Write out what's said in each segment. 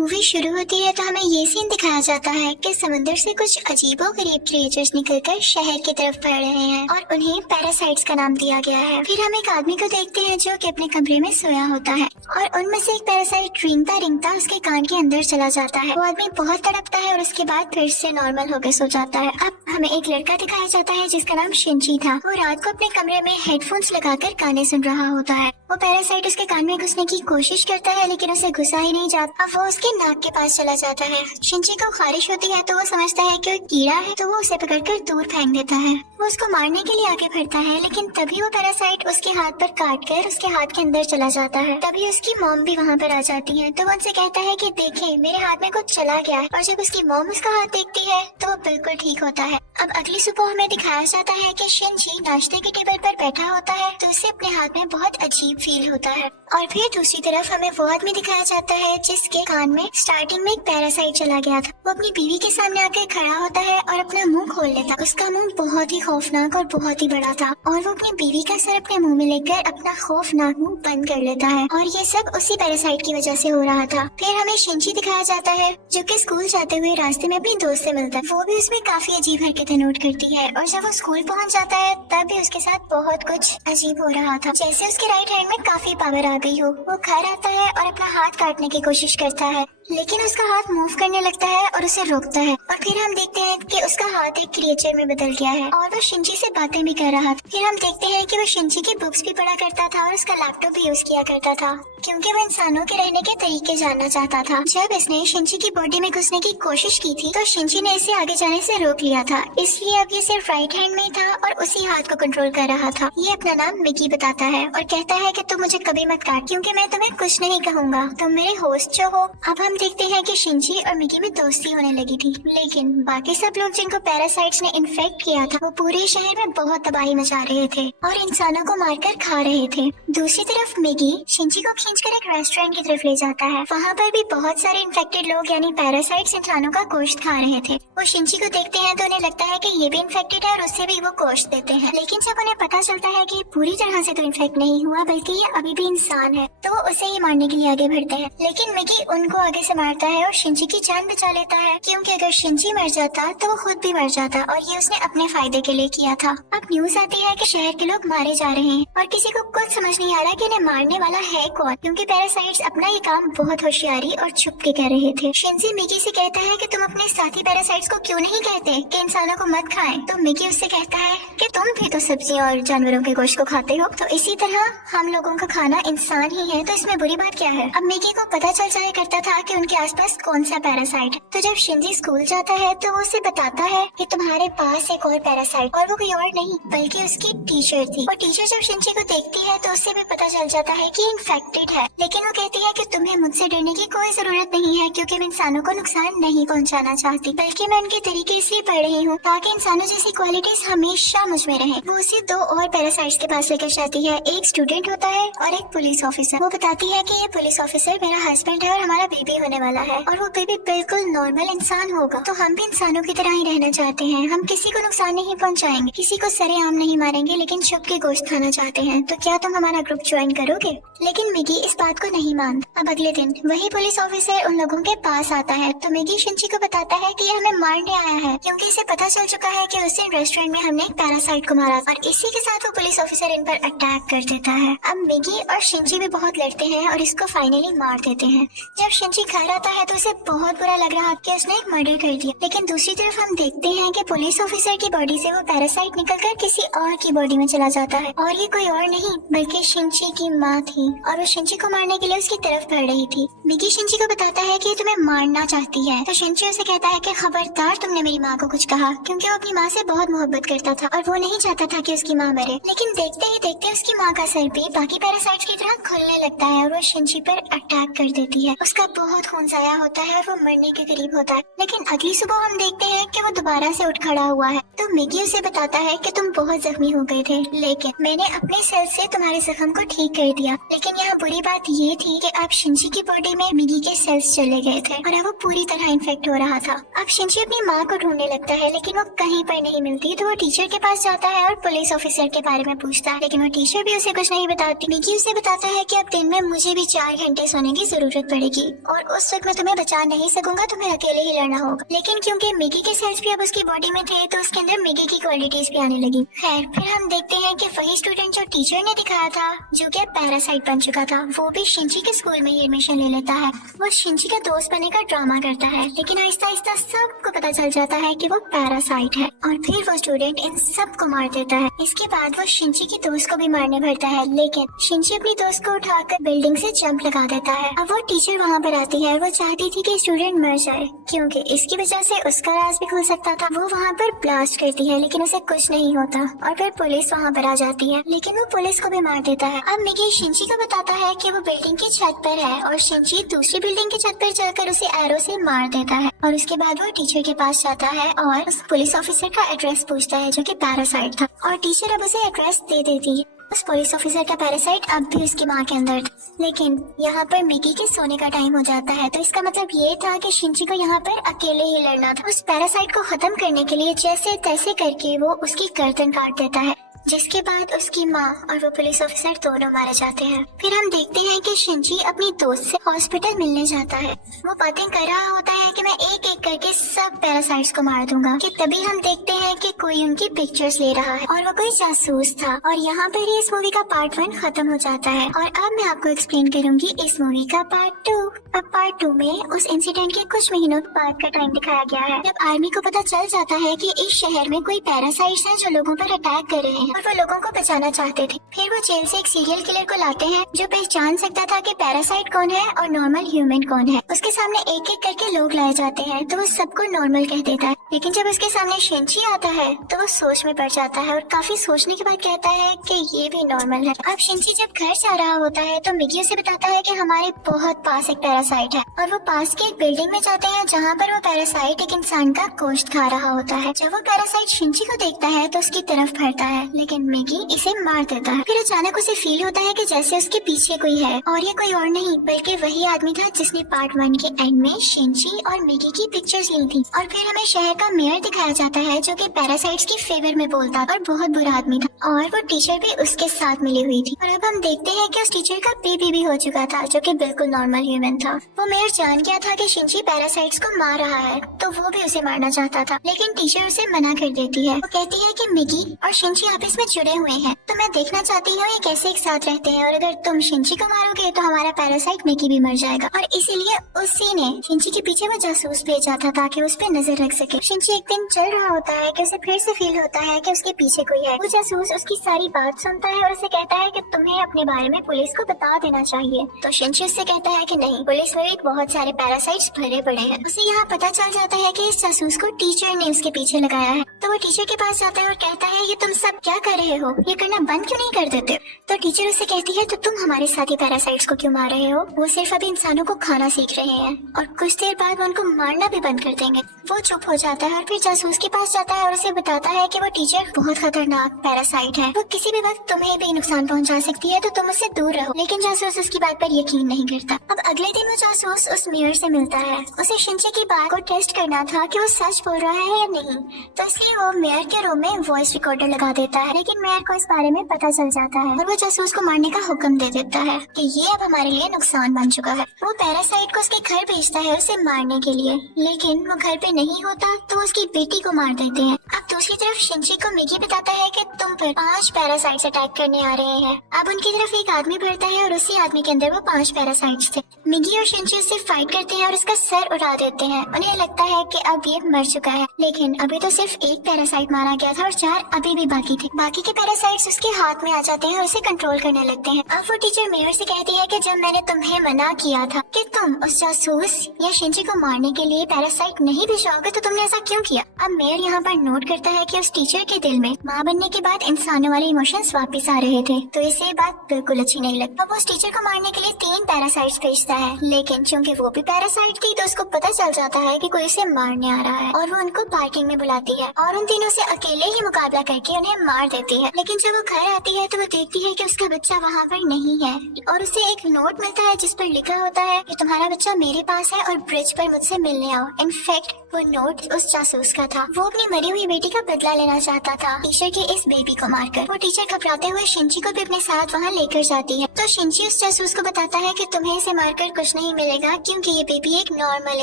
Movie शुरू होती है तो हमें ये सीन दिखाया जाता है कि समुद्र से कुछ अजीबोगरीब क्रिएचर्स निकलकर शहर की तरफ बढ़ रहे हैं और उन्हें पैरासाइट्स का नाम दिया गया है। फिर हम एक आदमी को देखते हैं जो कि अपने कमरे में सोया होता है और उनमें से एक पैरासाइट रेंगता रेंगता उसके कान के अंदर चला जाता है। वो आदमी बहुत तड़पता है और उसके बाद फिर से नॉर्मल होकर सो जाता है। अब हमें एक लड़का दिखाया जाता है जिसका नाम शिंची था। वो रात को अपने कमरे में हेडफोन्स लगाकर गाने सुन रहा होता है। वो पैरासाइट उसके कान में घुसने की कोशिश करता है लेकिन उसे घुसा ही नहीं जाता। अब वो उसके नाक के पास चला जाता है। शिंची को खारिश होती है तो वो समझता है कि वो कीड़ा है तो वो उसे पकड़कर दूर फेंक देता है। वो उसको मारने के लिए आगे बढ़ता है लेकिन तभी वो पैरासाइट उसके हाथ पर काट कर उसके हाथ के अंदर चला जाता है। तभी उसकी मॉम भी वहाँ पर आ जाती है तो वो उनसे कहता है कि देखें मेरे हाथ में कुछ चला गया है। और जब उसकी मॉम उसका हाथ देखती है तो वो बिल्कुल ठीक होता है। अब अगली सुबह हमें दिखाया जाता है कि शिंची नाश्ते के टेबल पर बैठा होता है तो उसे अपने हाथ में बहुत अजीब फील होता है। और फिर दूसरी तरफ हमें वो आदमी दिखाया जाता है जिसके कान में स्टार्टिंग में एक पैरासाइट चला गया था। वो अपनी बीवी के सामने आकर खड़ा होता है और अपना मुंह खोल लेता। उसका मुंह बहुत ही खौफनाक और बहुत ही बड़ा था और वो अपनी बीवी का सर अपने मुंह में लेकर अपना खौफनाक मुंह बंद कर लेता है और ये सब उसी पैरासाइट की वजह से हो रहा था। फिर हमें शिंची दिखाया जाता है जो कि स्कूल जाते हुए रास्ते में अपनी दोस्त से मिलता है। वो भी उसमें काफी अजीब हरकतें नोट करती है और जब वो स्कूल पहुंच जाता है तब भी उसके साथ बहुत कुछ अजीब हो रहा था, जैसे उसके राइट हैंड में काफी पावर आ गई हो। वो घर आता है और अपना हाथ काटने की कोशिश करता है लेकिन उसका हाथ मूव करने लगता है और उसे रोकता है और फिर हम देखते हैं कि उसका हाथ एक क्रिएचर में बदल गया है और वो शिंची से बातें भी कर रहा था। फिर हम देखते हैं कि वो शिंची की बुक्स भी पढ़ा करता था और उसका लैपटॉप भी यूज किया करता था क्योंकि वो इंसानों के रहने के तरीके जानना चाहता था। जब इसने शिंची की बॉडी में घुसने की कोशिश की थी तो शिंची ने इसे आगे जाने से रोक लिया था, इसलिए अब ये सिर्फ राइट हैंड में था और उसी हाथ को कंट्रोल कर रहा था। ये अपना नाम मिकी बताता है और कहता है कि तुम मुझे कभी मत काट क्योंकि मैं तुम्हें कुछ नहीं कहूँगा, तुम मेरे होस्ट जो हो। अब हम देखते हैं कि शिंची और मिकी में दोस्ती होने लगी थी लेकिन बाकी सब लोग जिनको पैरासाइट्स ने इन्फेक्ट किया था वो पूरे शहर में बहुत तबाही मचा रहे थे और इंसानों को मारकर खा रहे थे। दूसरी तरफ मिकी शिंची को खींचकर एक रेस्टोरेंट की तरफ ले जाता है। वहाँ पर भी बहुत सारे इन्फेक्टेड लोग यानी पैरासाइट्स इंसानों का गोश्त खा रहे थे। वो शिंची को देखते हैं तो उन्हें लगता है कि ये भी इन्फेक्टेड है और उससे भी वो गोश्त देते हैं लेकिन जब उन्हें पता चलता है कि पूरी तरह से तो इन्फेक्ट नहीं हुआ बल्कि ये अभी भी इंसान है तो वो उसे ही मारने के लिए आगे बढ़ते हैं लेकिन मिकी उनको आगे से मारता है और शिंची की जान बचा लेता है क्योंकि अगर शिंची मर जाता तो वो खुद भी मर जाता और ये उसने अपने फायदे के लिए किया था। अब न्यूज आती है कि शहर के लोग मारे जा रहे हैं और किसी को कुछ समझ नहीं आ रहा कि इन्हें मारने वाला है कौन क्योंकि पैरासाइट्स अपना ये काम बहुत होशियारी और छुप के कर रहे थे। शिंची मिकी से कहता है कि तुम अपने साथी पैरासाइट्स को क्यों नहीं कहते कि इंसानों को मत खाएं, तो मिकी उससे कहता है कि तुम भी तो सब्जियों और जानवरों के गोश्त को खाते हो तो इसी तरह हम लोगों का खाना इंसान ही है तो इसमें बुरी बात क्या है। अब मिकी को पता चल जाया करता था कि उनके आसपास कौन सा पैरासाइट है तो जब शिंजी स्कूल जाता है तो वो उसे बताता है कि तुम्हारे पास एक और पैरासाइट और वो कोई और नहीं बल्कि उसकी टीचर थी। और टीचर जब शिंजी को देखती है तो उससे भी पता चल जाता है कि इन्फेक्टेड है लेकिन वो कहती है कि तुम्हें मुझसे डरने की कोई जरूरत नहीं है क्योंकि मैं इंसानों को नुकसान नहीं पहुंचाना चाहती बल्कि मैं उनके तरीके इसलिए पढ़ रही हूँ ताकि इंसानों जैसी क्वालिटीज हमेशा मुझ में रहे। वो उसे दो और पैरासाइट्स के पास लेकर जाती है, एक स्टूडेंट होता है और एक पुलिस ऑफिसर। वो बताती है कि ये पुलिस ऑफिसर मेरा हस्बैंड है और हमारा बेबी होने वाला है और वो बेबी बिल्कुल नॉर्मल इंसान होगा तो हम भी इंसानों की तरह ही रहना चाहते हैं। हम किसी को नुकसान नहीं पहुंचाएंगे, किसी को सरेआम नहीं मारेंगे लेकिन छुप के गोश्त खाना चाहते हैं तो क्या तुम हमारा ग्रुप ज्वाइन करोगे। लेकिन मिकी इस बात को नहीं मानता। अब अगले दिन वही पुलिस ऑफिसर उन लोगों के पास आता है तो मिकी शिंची को बताता है कि ये हमें मारने आया है क्योंकि इसे पता चल चुका है कि उस दिन रेस्टोरेंट में हमने एक पैरासाइट को मारा और इसी के साथ वो पुलिस ऑफिसर इन पर अटैक कर देता है। अब मिकी और शिंची भी बहुत लड़ते हैं और इसको फाइनली मार देते हैं। जब शिंची घर आता है तो उसे बहुत बुरा लग रहा कि उसने एक मर्डर कर दिया लेकिन दूसरी तरफ हम देखते हैं कि पुलिस ऑफिसर की बॉडी से वो पैरासाइट निकलकर किसी और की बॉडी में चला जाता है और ये कोई और नहीं बल्कि शिंची की माँ थी और वो शिंची को मारने के लिए उसकी तरफ बढ़ रही थी। मिकी शिंची को बताता है कि तुम्हें मारना चाहती है तो शिंची उसे कहता है कि खबरदार तुमने मेरी माँ को कुछ कहा क्योंकि वो अपनी माँ से बहुत मोहब्बत करता था और वो नहीं चाहता था कि उसकी माँ मरे। लेकिन देखते ही देखते उसकी माँ का सर भी बाकी पैरासाइट्स की तरह खुलने लगता है और वो शिंची पर अटैक कर देती है। उसका बहुत खून जाया होता है और वो मरने के करीब होता है लेकिन अगली सुबह हम देखते हैं कि वो दोबारा से उठ खड़ा हुआ है तो मिकी उसे बताता है कि तुम बहुत जख्मी हो गए थे लेकिन मैंने अपने सेल से तुम्हारे जख्म को ठीक कर दिया। लेकिन यहाँ बुरी बात ये थी कि अब शिंची की बॉडी में मिकी के सेल्स चले गए थे और अब वो पूरी तरह इन्फेक्ट हो रहा था। अब शिंची अपनी माँ को ढूंढने लगता है लेकिन वो कहीं पर नहीं मिलती तो वो टीचर के पास जाता है और पुलिस ऑफिसर के बारे में पूछता है लेकिन वो टीचर भी उसे कुछ नहीं बताती। मिकी उसे बताता है कि अब दिन में मुझे भी 4 घंटे सोने की जरूरत पड़ेगी और उस वक्त मैं तुम्हें बचा नहीं सकूंगा, तुम्हें अकेले ही लड़ना होगा। लेकिन क्योंकि मिगी के सेल्स भी अब उसकी बॉडी में थे तो उसके अंदर मिगी की क्वालिटीज भी आने लगी। खैर फिर हम देखते हैं कि वही स्टूडेंट जो टीचर ने दिखाया था, जो कि पैरासाइट बन चुका था, वो भी शिंची के स्कूल में ही एडमिशन ले लेता है। वो शिंची का दोस्त बनने का ड्रामा करता है, लेकिन आहिस्ता आहिस्ता सबको पता चल जाता है कि वो पैरासाइट है और फिर वो स्टूडेंट इन सबको मार देता है। इसके बाद वो शिंची की दोस्त को भी मारने भरता है, लेकिन शिंची अपनी दोस्त को उठाकर बिल्डिंग से जंप लगा देता है। अब वो टीचर वहाँ पर आती है। वो चाहती थी कि स्टूडेंट मर जाए क्योंकि इसकी वजह से उसका राज भी खुल सकता था। वो वहाँ पर ब्लास्ट करती है लेकिन उसे कुछ नहीं होता और फिर पुलिस वहाँ पर आ जाती है, लेकिन वो पुलिस को भी मार देता है। अब मिगी शिंची को बताता है कि वो बिल्डिंग की छत पर है और शिंची दूसरी बिल्डिंग की छत पर जाकर उसे एरो से मार देता है। और उसके बाद वो टीचर के पास जाता है और उस पुलिस ऑफिसर का एड्रेस पूछता है जो कि पैरासाइट था, और टीचर अब उसे एड्रेस दे देती है। उस पुलिस ऑफिसर का पैरासाइट अब भी उसकी माँ के अंदर था, लेकिन यहाँ पर मिगी के सोने का टाइम हो जाता है। तो इसका मतलब ये था कि शिंची को यहाँ पर अकेले ही लड़ना था। उस पैरासाइट को खत्म करने के लिए जैसे तैसे करके वो उसकी गर्दन काट देता है, जिसके बाद उसकी माँ और वो पुलिस ऑफिसर दोनों मारे जाते हैं। फिर हम देखते हैं कि शिंची अपनी दोस्त से हॉस्पिटल मिलने जाता है। वो बातें कर रहा होता है कि मैं एक एक करके सब पैरासाइट्स को मार दूंगा, कि तभी हम देखते हैं कि कोई उनकी पिक्चर्स ले रहा है और वो कोई जासूस था। और यहाँ पर ही इस मूवी का पार्ट 1 खत्म हो जाता है और अब मैं आपको एक्सप्लेन करूंगी इस मूवी का पार्ट 2। अब पार्ट 2 में उस इंसिडेंट के कुछ महीनों बाद का टाइम दिखाया गया है, जब आर्मी को पता चल जाता है कि इस शहर में कोई पैरासाइट्स हैं जो लोगों पर अटैक कर रहे हैं और वो लोगों को बचाना चाहते थे। फिर वो जेल से एक सीरियल किलर को लाते हैं जो पहचान सकता था कि पैरासाइट कौन है और नॉर्मल ह्यूमन कौन है। उसके सामने एक एक करके लोग लाए जाते हैं तो वो सबको नॉर्मल कह देता है, लेकिन जब उसके सामने शिंची आता है तो वो सोच में पड़ जाता है और काफी सोचने के बाद कहता है कि ये भी नॉर्मल है। अब शिंची जब घर जा रहा होता है तो मिगी उसे बताता है कि हमारे बहुत पास एक पैरासाइट है, और वो पास के एक बिल्डिंग में जाते हैं जहाँ पर वो पैरासाइट एक इंसान का गोश्त खा रहा होता है। जब वो पैरासाइट शिंची को देखता है तो उसकी तरफ बढ़ता है, लेकिन मिगी इसे मार देता है। फिर अचानक उसे फील होता है कि जैसे उसके पीछे कोई है, और ये कोई और नहीं बल्कि वही आदमी था जिसने पार्ट 1 के एंड में शिंची और मिगी की पिक्चर्स ली थी। और फिर हमें शहर का मेयर दिखाया जाता है जो कि पैरासाइट्स की फेवर में बोलता था और बहुत बुरा आदमी था, और वो टीचर भी उसके साथ मिली हुई थी। और अब हम देखते हैं कि उस टीचर का बेबी भी हो चुका था जो कि बिल्कुल नॉर्मल ह्यूमन था। वो मेयर जान गया था कि शिंची पैरासाइट्स को मार रहा है तो वो भी उसे मारना चाहता था, लेकिन टीचर उसे मना कर देती है। वो कहती है कि मिगी और शिंची आपस में जुड़े हुए हैं, तो मैं देखना चाहती हूँ ये कैसे एक साथ रहते हैं, और अगर तुम शिंची को मारोगे तो हमारा पैरासाइट मिगी भी मर जाएगा। और इसीलिए उसी ने शिंची के पीछे वो जासूस भेजा था ताकि उस पर नजर रख सके। शिंची एक दिन चल रहा होता है कि उसे फिर से फील होता है कि उसके पीछे कोई है। वो जासूस उसकी सारी बात सुनता है और उसे कहता है कि तुम्हें अपने बारे में पुलिस को बता देना चाहिए। तो शिंची उससे कहता है कि नहीं, पुलिस में भी बहुत सारे पैरासाइट्स भरे पड़े हैं। उसे यहाँ पता चल जाता है कि इस जासूस को टीचर ने उसके पीछे लगाया है। तो वो टीचर के पास जाता है और कहता है ये तुम सब क्या कर रहे हो, ये करना बंद क्यों नहीं कर देते? तो टीचर उससे कहती है तो तुम हमारे साथी पैरासाइट्स को क्यों मार रहे हो? वो सिर्फ अभी इंसानों को खाना सीख रहे हैं और कुछ देर बाद वो उनको मारना भी बंद कर देंगे। वो चुप हो जाता है और फिर जासूस के पास जाता है और उसे बताता है कि वो टीचर बहुत खतरनाक पैरासाइट है, वो किसी भी वक्त तुम्हें भी नुकसान पहुंचा सकती है, तो तुम उससे दूर रहो। लेकिन जासूस उसकी बात पर यकीन नहीं करता। अब अगले दिन वो जासूस उस मेयर से मिलता है। उसे शिंची की बात को टेस्ट करना था कि वो सच बोल रहा है या नहीं, तो इसलिए वो मेयर के रूम में वॉइस रिकॉर्डर लगा देता है। लेकिन मेयर को इस बारे में पता चल जाता है और वो जासूस को मारने का हुक्म दे देता है कि ये अब हमारे लिए नुकसान बन चुका है। वो पैरासाइट को उसके घर भेजता है उसे मारने के लिए, लेकिन वो घर पे नहीं होता तो उसकी बेटी को मार देते हैं। अब दूसरी तरफ शिंची को मिगी बताता है कि तुम पर 5 पैरासाइट्स अटैक करने आ रहे हैं। अब उनकी तरफ एक आदमी बढ़ता है और उसी आदमी के अंदर वो 5 पैरासाइट्स थे। मिगी और शिंची उससे फाइट करते हैं और उसका सर उड़ा देते हैं। उन्हें लगता है कि अब ये मर चुका है, लेकिन अभी तो सिर्फ एक पैरासाइट मारा गया था और 4 अभी भी बाकी थे। बाकी के पैरासाइट्स उसके हाथ में आ जाते हैं और उसे कंट्रोल करने लगते हैं। अब वो टीचर मेयर से कहती है कि जब मैंने तुम्हें मना किया था कि तुम उस जासूस या शिंची को मारने के लिए पैरासाइट नहीं भिजवाओगे तो तुमने ऐसा क्यों किया? अब मेयर यहाँ पर नोट करता है कि उस टीचर के दिल में माँ बनने के बाद इंसानों वाले इमोशंस वापस आ रहे थे, तो इसे ये बात बिल्कुल अच्छी नहीं लगती। अब उस टीचर को मारने के लिए 3 पैरासाइट्स भेजता है, लेकिन चूंकि वो भी पैरासाइट थी तो उसको पता चल जाता है कि कोई उसे मारने आ रहा है और वो उनको पार्किंग में बुलाती है और उन तीनों से अकेले ही मुकाबला करके उन्हें मार देती है। लेकिन जब वो घर आती है तो वो देखती है कि उसका बच्चा वहाँ पर नहीं है और उसे एक नोट मिलता है जिस पर लिखा होता है कि तुम्हारा बच्चा मेरे पास है और ब्रिज पर मुझसे मिलने आओ। इनफैक्ट वो नोट उस जासूस का था। वो अपनी मरी हुई बेटी का बदला लेना चाहता था टीचर के इस बेबी को मारकर। वो टीचर घबराते हुए शिंची को भी अपने साथ वहाँ लेकर जाती है। तो शिंची उस जासूस को बताता है कि तुम्हें इसे मारकर कुछ नहीं मिलेगा क्योंकि ये बेबी एक नॉर्मल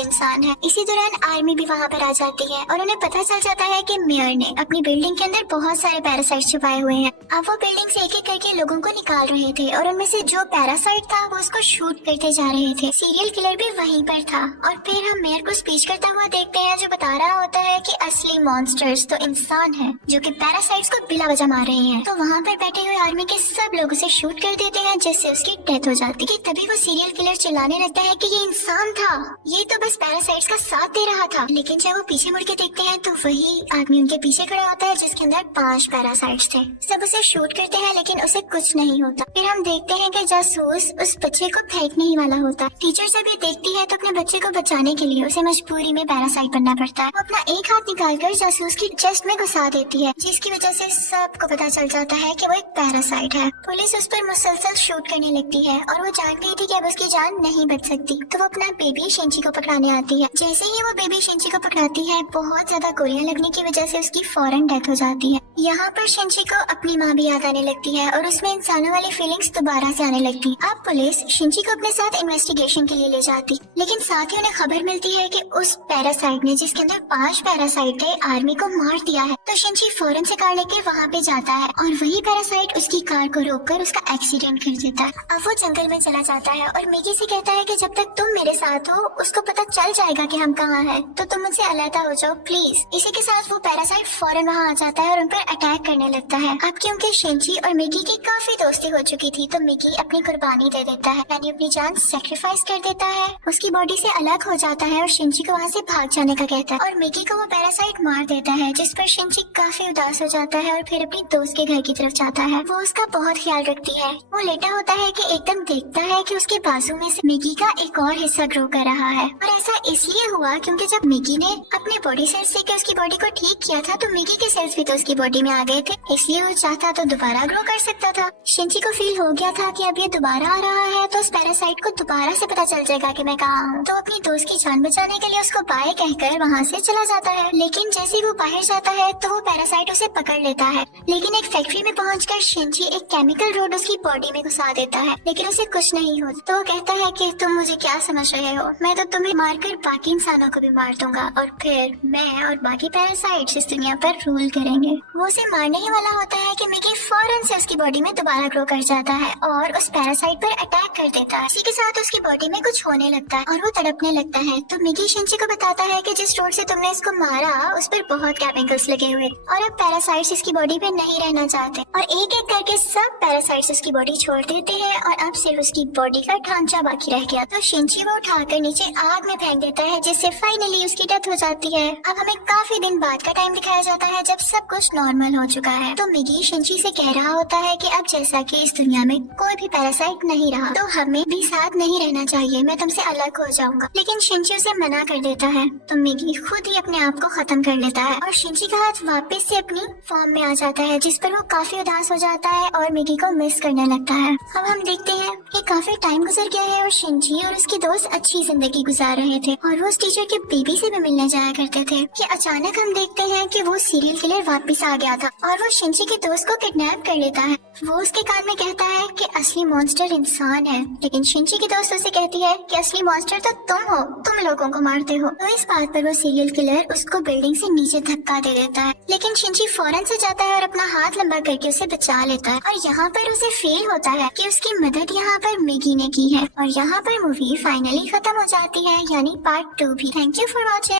इंसान है। इसी दौरान आर्मी भी वहाँ पर आ जाती है और उन्हें पता चल जाता है कि मेयर ने अपनी बिल्डिंग के अंदर बहुत सारे पैरासाइट छुपाए हुए हैं। अब वो बिल्डिंग से एक एक करके लोगों को निकाल रहे थे और उनमें से जो पैरासाइट था वो उसको शूट करते जा रहे थे। सीरियल किलर भी वहीं पर था और फिर हम मेयर को स्पीच करता हुआ देखते हैं जो बता रहा होता है कि असली मॉन्स्टर्स तो इंसान हैं जो कि पैरासाइट्स को बिला वजह मार रहे हैं। तो वहाँ पर बैठे हुए आर्मी के सब लोग उसे शूट कर देते हैं जिससे उसकी डेथ हो जाती है। तभी वो सीरियल किलर चिल्लाने लगता है कि ये इंसान था, ये तो बस पैरासाइट्स का साथ दे रहा था। लेकिन जब वो पीछे मुड़ के देखते हैं तो वही आदमी उनके पीछे खड़ा होता है जिसके अंदर 5 पैरासाइट्स थे। सब उसे शूट करते हैं लेकिन उसे कुछ नहीं होता। फिर हम देखते हैं कि जासूस उस बच्चे को फेंकने ही वाला होता। टीचर जब ये देखती है तो अपने बच्चे को बचाने के लिए उसे मजबूरी में पैरासाइट बनना पड़ता है। वो अपना एक हाथ निकालकर जासूस की चेस्ट में घुसा देती है जिसकी वजह से सबको पता चल जाता है कि वो एक पैरासाइट है। पुलिस उस पर मुसलसल शूट करने लगती है और वो जान गई थी कि अब उसकी जान नहीं बच सकती। तो वो अपना बेबी शिंची को पकड़ाने आती है। जैसे ही वो बेबी शिंची को पकड़ाती है बहुत ज्यादा गोलियां लगने की वजह से उसकी फौरन डेथ हो जाती है। यहाँ पर शिंची को अपनी माँ भी याद आने लगती है और उसमें इंसानों वाली फीलिंग्स दोबारा से आने लगती। अब पुलिस शिंची को अपने साथ इन्वेस्टिगेशन के लिए ले जाती, लेकिन साथ ही उन्हें खबर मिलती है कि उस पैरासाइट ने जिसके अंदर 5 पैरासाइट थे आर्मी को मार दिया है। तो शिंची फौरन से कार लेके वहाँ पे जाता है और वही पैरासाइट उसकी कार को रोककर उसका एक्सीडेंट कर देता है। अब वो जंगल में चला जाता है और मिगी से कहता है कि जब तक तुम मेरे साथ हो उसको पता चल जाएगा कि हम कहाँ हैं, तो तुम मुझसे अलहदा हो जाओ प्लीज। इसी के साथ वो पैरासाइट फौरन वहाँ आ जाता है और उन पर अटैक करने लगता है। अब क्योंकि शिंची और मिगी की काफी दोस्ती हो चुकी थी तो मिगी अपनी कुर्बानी दे देता है, यानी अपनी जान सेक्रीफाइस कर देता है, उसकी बॉडी से अलग हो जाता है और शिंची को वहाँ से भाग जाने का कहता है और मिगी को वो पैरासाइट मार देता है, जिस पर शिंची काफी उदास हो जाता है और फिर अपनी दोस्त के घर की तरफ जाता है। वो उसका बहुत ख्याल रखती है। वो लेटा होता है कि एकदम देखता है कि उसके बाजू में से मिगी का एक और हिस्सा ग्रो कर रहा है और ऐसा इसलिए हुआ क्योंकि जब मिगी ने अपने बॉडी सेल्स से उसकी बॉडी को ठीक किया था तो मिगी के सेल्स भी तो उसकी बॉडी में आ गए थे, इसलिए वो चाहता तो दोबारा ग्रो कर सकता था। शिंची को फील हो गया था कि अब ये दोबारा आ रहा है तो उस पैरासाइट को दोबारा से पता चल जाएगा कि मैं कहाँ हूँ, तो अपनी दोस्त की जान बचाने के लिए उसको बाय कहकर वहाँ से चला जाता है। लेकिन जैसे ही वो बाहर जाता है तो वो पैरासाइट उसे पकड़ लेता है, लेकिन एक फैक्ट्री में पहुंचकर शिंची एक केमिकल रोड उसकी बॉडी में घुसा देता है, लेकिन उसे कुछ नहीं होता। तो वो कहता है कि तुम मुझे क्या समझ रहे हो, मैं तो तुम्हें मारकर बाकी इंसानों को भी मार दूंगा और फिर मैं और बाकी पैरासाइट्स इस दुनिया पर रूल करेंगे। वो उसे मारने ही वाला होता है कि मिगी फौरन से उसकी बॉडी में दोबारा ग्रो कर जाता है और उस पैरासाइट पर अटैक कर देता है। इसी के साथ उसकी बॉडी में कुछ होने लगता है और वो तड़पने लगता है। तो मिगी शिंची को बताता है कि जिस रोड से तुमने इसको मारा उस पर बहुत केमिकल्स लगे हुए और अब पैरासाइट्स इसकी बॉडी पे नहीं रहना चाहते और एक एक करके सब पैरासाइट्स उसकी बॉडी छोड़ देते हैं और अब सिर्फ उसकी बॉडी का ढांचा बाकी रह गया। तो शिंची वो उठाकर नीचे आग में फेंक देता है जिससे फाइनली उसकी डेथ हो जाती है। अब हमें काफी दिन बाद का टाइम दिखाया जाता है जब सब कुछ नॉर्मल हो चुका है। तो मिगी शिंची से कह रहा होता है कि अब जैसा कि इस दुनिया में कोई भी पैरासाइट नहीं रहा तो हमें भी साथ नहीं रहना चाहिए, मैं तुमसे अलग हो जाऊंगा। लेकिन शिंची उसे मना कर देता है तो मिगी खुद ही अपने आप को खत्म कर लेता है और शिंची का हाथ वापस से अपनी फॉर्म में आ जाता है, जिस पर वो काफी उदास हो जाता है और मिगी को मिस करने लगता है। अब हम देखते हैं कि काफी टाइम गुजर गया है और शिंची और उसकी दोस्त अच्छी जिंदगी गुजार रहे थे और वो उस टीचर के बेबी से भी मिलने जाया करते थे कि अचानक हम देखते हैं कि वो सीरियल किलर वापस आ गया था और वो शिंची के दोस्त को किडनैप कर लेता है। वो उसके कान में कहता है कि असली मॉन्स्टर इंसान है, लेकिन शिंची की दोस्त उसे कहती है कि असली मॉन्स्टर तो तुम हो, तुम लोगों को मारते हो। तो इस बात पर वो सीरियल किलर उसको बिल्डिंग से नीचे धक्का दे देता है, लेकिन शिंची फौरन से जाता है और अपना हाथ लंबा करके उसे बचा लेता है और यहाँ पर उसे फील होता है कि उसकी मदद यहाँ पर मिगी ने की है और यहाँ पर मूवी फाइनली खत्म हो जाती है, यानी पार्ट 2 भी। Thank you for watching.